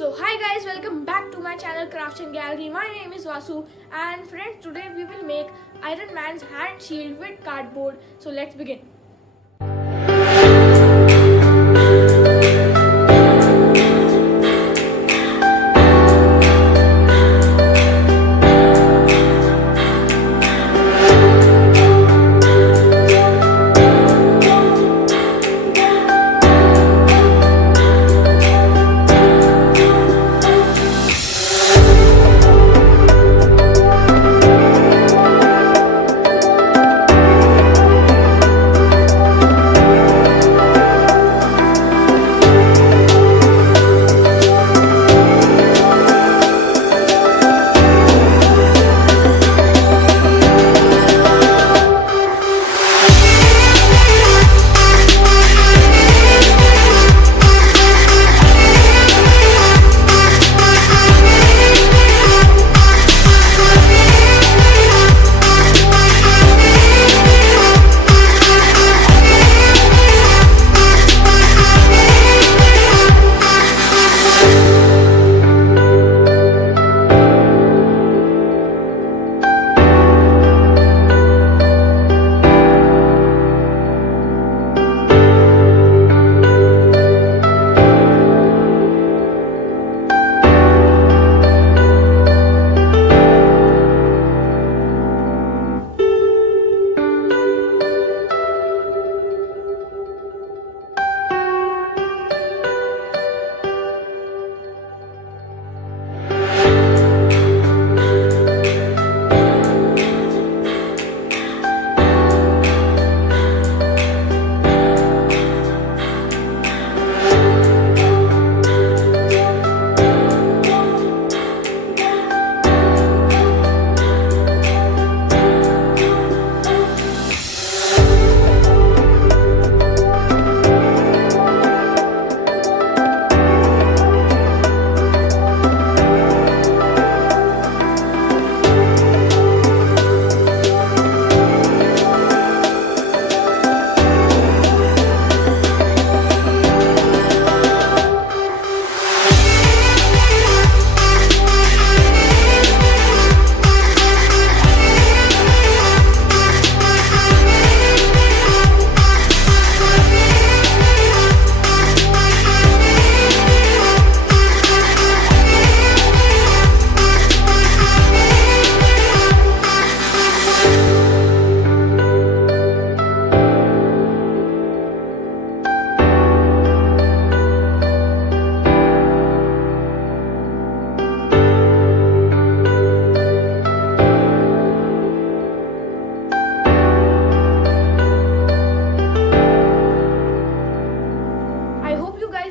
So hi guys, welcome back to my channel Craftion Gallery. My name is Vasu and friends, today we will make Iron Man's hand shield with cardboard. So let's begin.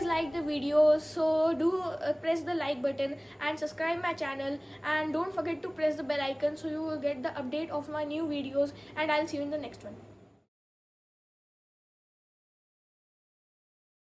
Like the video, so do press the like button and subscribe my channel, and don't forget to press the bell icon so you will get the update of my new videos, and I'll see you in the next one.